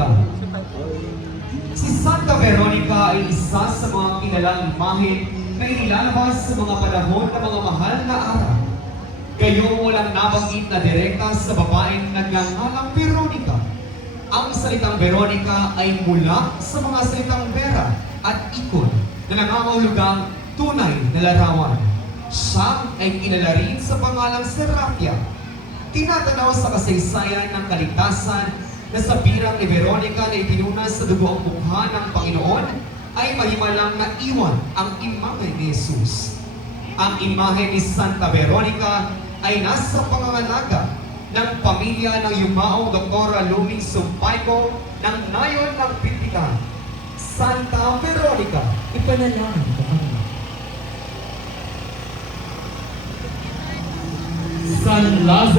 Veronica. Si Santa Veronica ay isa sa mga kilalang imahe na inilalabas sa mga panahon ng mga mahal na araw. Gayong walang nabanggit na direkta sa babaeng nagngangalang Veronica. Ang salitang Veronica ay mula sa mga salitang Vera at Ikon na nangangahulugang tunay na larawan. Siya ay kilala rin sa pangalang Serapia. Tinatanaw sa kasaysayan ng kaligtasan na sa birang ni Veronica na ipinunas sa dugo ang mukha ng Panginoon ay mahimalang naiwan ang imahe ni Jesus. Ang imahe ni Santa Veronica ay nasa pangangalaga ng pamilya ng yumaong Doktora Luming Sumpayco ng nayon ng Pilipinas. Santa Veronica, Ipanalangin ko kami. San Lazaro.